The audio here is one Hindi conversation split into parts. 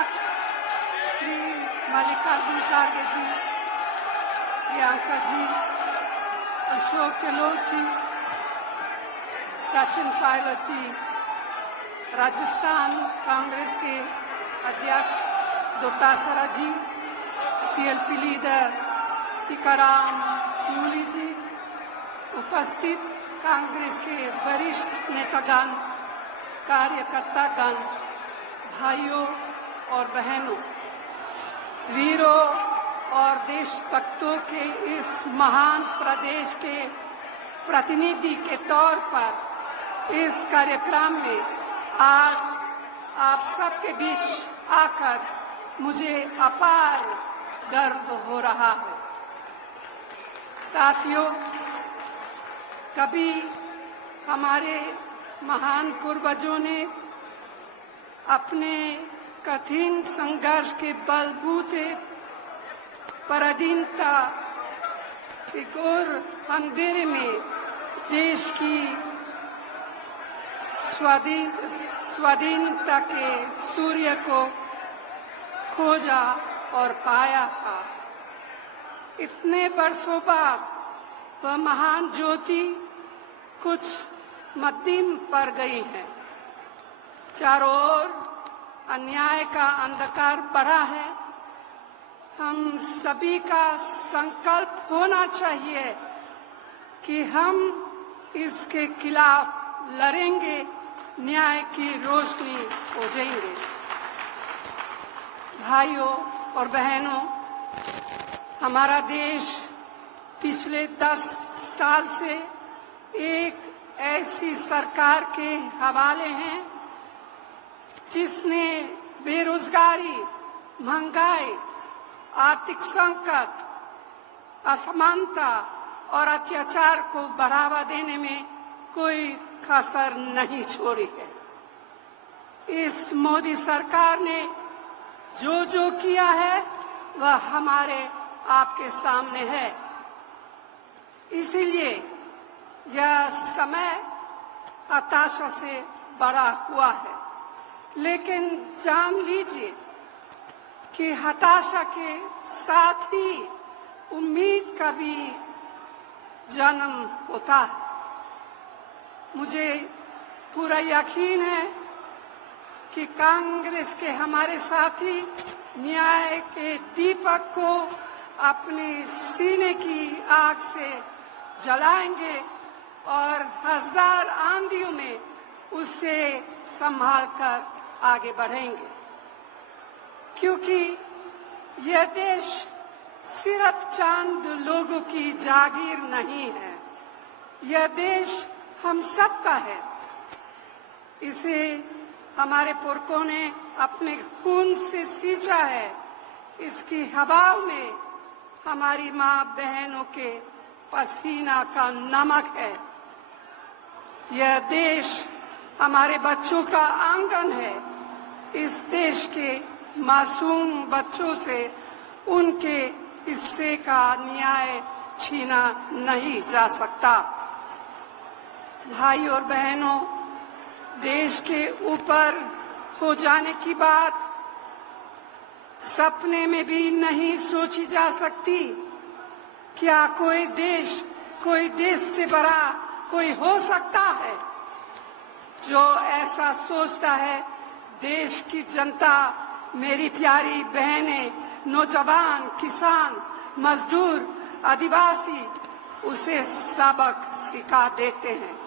अध्यक्ष श्री मल्लिकार्जुन खड़गे जी, प्रियंका जी, अशोक गहलोत जी, सचिन पायलट जी, राजस्थान कांग्रेस के अध्यक्ष दोतासरा जी, सीएलपी लीडर टीकाराम जूली जी, उपस्थित कांग्रेस के वरिष्ठ नेतागण, कार्यकर्तागण, भाइयों और बहनों, वीरों और देशभक्तों के इस महान प्रदेश के प्रतिनिधि के तौर पर इस कार्यक्रम में आज आप सबके बीच आकर मुझे अपार गर्व हो रहा है। साथियों, कभी हमारे महान पूर्वजों ने अपने कठिन संघर्ष के बलबूते पराधीनता के घोर अंधेरे में देश की स्वाधीनता के सूर्य को खोजा और पाया था। इतने वर्षों बाद वह महान ज्योति कुछ मध्यम पड़ गई है। चारों ओर अन्याय का अंधकार बढ़ा है। हम सभी का संकल्प होना चाहिए कि हम इसके खिलाफ लड़ेंगे, न्याय की रोशनी हो जाएंगे। भाइयों और बहनों, हमारा देश पिछले 10 साल से एक ऐसी सरकार के हवाले है जिसने बेरोजगारी, महंगाई, आर्थिक संकट, असमानता और अत्याचार को बढ़ावा देने में कोई कसर नहीं छोड़ी है। इस मोदी सरकार ने जो जो किया है वह हमारे आपके सामने है। इसीलिए यह समय हताशा से भरा हुआ है, लेकिन जान लीजिए कि हताशा के साथ ही उम्मीद का भी जन्म होता है। मुझे पूरा यकीन है कि कांग्रेस के हमारे साथी न्याय के दीपक को अपने सीने की आग से जलाएंगे और हजार आंधियों में उसे संभाल कर आगे बढ़ेंगे, क्योंकि यह देश सिर्फ चंद लोगों की जागीर नहीं है। यह देश हम सबका है। इसे हमारे पुरखों ने अपने खून से सींचा है। इसकी हवाओं में हमारी माँ बहनों के पसीना का नमक है। यह देश हमारे बच्चों का आंगन है। इस देश के मासूम बच्चों से उनके हिस्से का न्याय छीना नहीं जा सकता। भाई और बहनों, देश के ऊपर हो जाने की बात सपने में भी नहीं सोची जा सकती। क्या कोई देश से बड़ा कोई हो सकता है? जो ऐसा सोचता है, देश की जनता, मेरी प्यारी बहनें, नौजवान, किसान, मजदूर, आदिवासी उसे सबक सिखा देते हैं।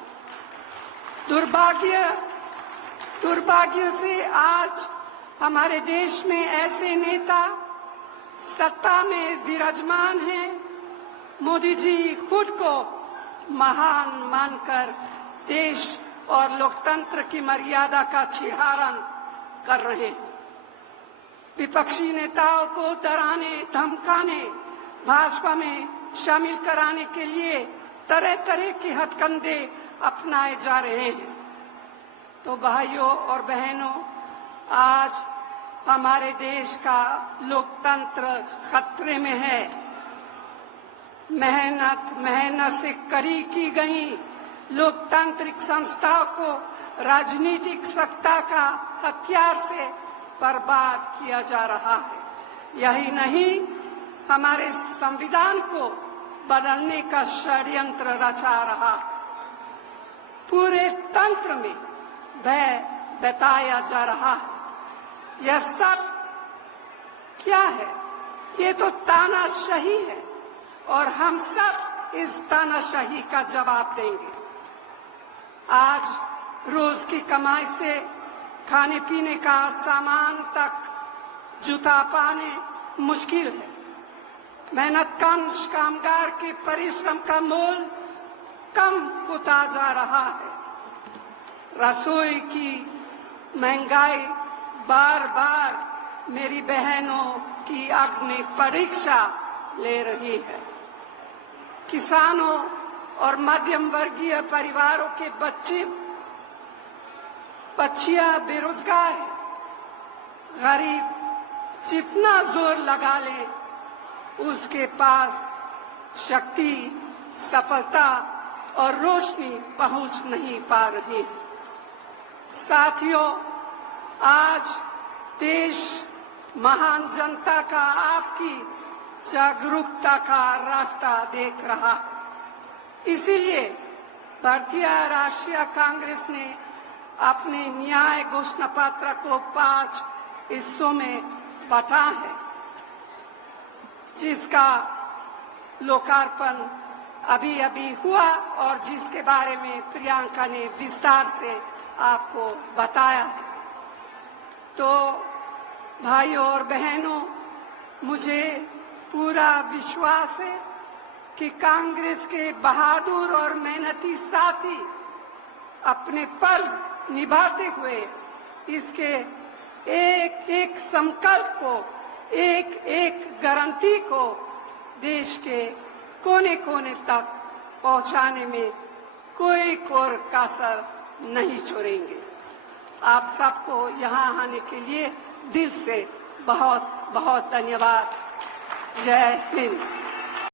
दुर्भाग्य से आज हमारे देश में ऐसे नेता सत्ता में विराजमान हैं। मोदी जी खुद को महान मानकर देश और लोकतंत्र की मर्यादा का छिहारन कर रहे हैं। विपक्षी नेताओं को डराने, धमकाने, भाजपा में शामिल कराने के लिए तरह तरह के हथकंडे अपनाए जा रहे हैं। तो भाइयों और बहनों, आज हमारे देश का लोकतंत्र खतरे में है। मेहनत से कड़ी की गई लोकतांत्रिक संस्थाओं को राजनीतिक सत्ता का हथियार से बर्बाद किया जा रहा है। यही नहीं, हमारे संविधान को बदलने का षड्यंत्र रचा रहा है। पूरे तंत्र में भय बताया जा रहा है। यह सब क्या है? ये तो तानाशाही है और हम सब इस तानाशाही का जवाब देंगे। आज रोज की कमाई से खाने पीने का सामान तक जुटा पाने मुश्किल है। मेहनतकश कामगार के परिश्रम का मोल कम होता जा रहा है। रसोई की महंगाई बार बार मेरी बहनों की अग्नि परीक्षा ले रही है। किसानों और मध्यम वर्गीय परिवारों के बच्चियां बेरोजगार हैं। गरीब जितना जोर लगा ले, उसके पास शक्ति, सफलता और रोशनी पहुंच नहीं पा रही है। साथियों, आज देश महान जनता का आपकी जागरूकता का रास्ता देख रहा है। इसीलिए भारतीय राष्ट्रीय कांग्रेस ने अपने न्याय घोषणा पत्र को 5 हिस्सों में बांटा है, जिसका लोकार्पण अभी अभी हुआ और जिसके बारे में प्रियंका ने विस्तार से आपको बताया है। तो भाइयों और बहनों, मुझे पूरा विश्वास है कि कांग्रेस के बहादुर और मेहनती साथी अपने फर्ज निभाते हुए इसके एक एक संकल्प को, एक एक गारंटी को देश के कोने कोने तक पहुंचाने में कोई कोर कसर नहीं छोड़ेंगे। आप सबको यहाँ आने के लिए दिल से बहुत बहुत धन्यवाद। जय हिंद।